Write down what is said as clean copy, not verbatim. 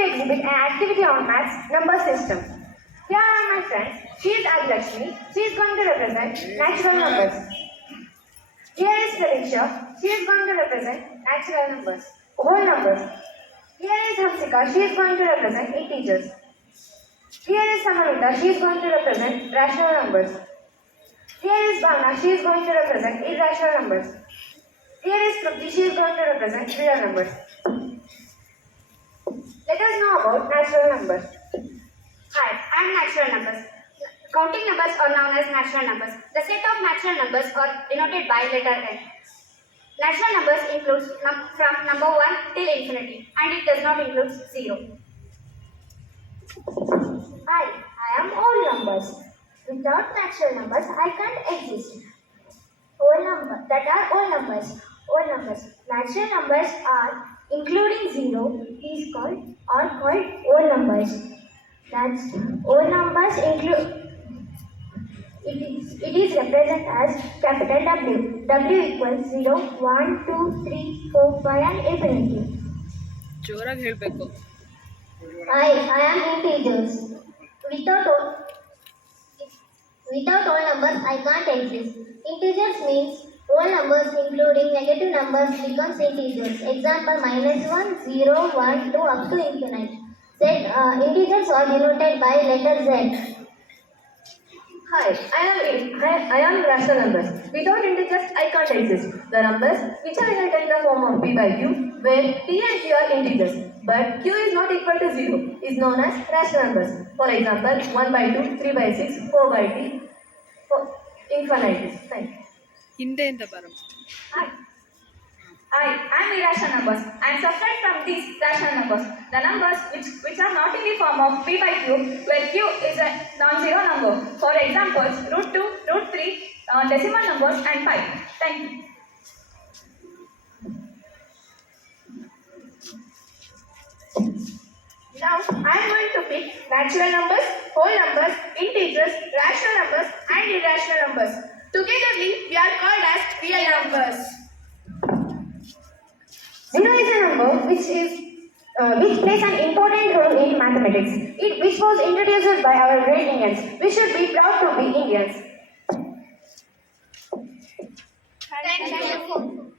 to exhibit an activity on maths number system. Here are my friends. She is Adilakshmi. She is going to represent natural numbers. Here is Felicia. She is going to represent natural numbers, whole numbers. Here is Hamsika. She is going to represent integers. Here is Samanita. She is going to represent rational numbers. Here is Bhavna. She is going to represent irrational numbers. Here is Trupti. She is going to represent real numbers. Let us know about natural numbers. Hi, I am natural numbers. Counting numbers are known as natural numbers. The set of natural numbers are denoted by letter n. Natural numbers includes from number 1 till infinity, and it does not include 0. I am all numbers. Without natural numbers, I can't exist. Whole numbers, that are all numbers. All numbers. Natural numbers are including 0 are called whole numbers. That's whole numbers include. It is represented as capital W. W equals 0, 1, 2, 3, 4, 5 and infinity. ಜೋರಾಗಿ ಹೇಳಬೇಕು. I am integers. Without all numbers, I can't exist. Integers means all numbers including negative numbers becomes integers. Example -1, 0, 1, 2 up to infinite. Integers are denoted by letter Z. Hi, I am rational numbers. Without integers, I can't exist. The numbers which are written in the form of P by Q, where P and Q are integers, but Q is not equal to 0, is known as rational numbers. For example, 1 by 2, 3 by 6, 4 by 3, for infinities. Thank you. ಹಿಂದೆಯಿಂದ ಬರೋ. I am irrational numbers. I am separate from these rational numbers. The numbers which are not in the form of P by Q, where Q is a non-zero number. For examples, √2, √3, decimal numbers and 5. Thank you. Now I am going to pick natural numbers, whole numbers, integers, rational numbers and irrational numbers. Togetherly, we are called as real numbers. 0 is a number which plays an important role in mathematics. Which was introduced by our great Indians. We should be proud to be Indians. Thank you.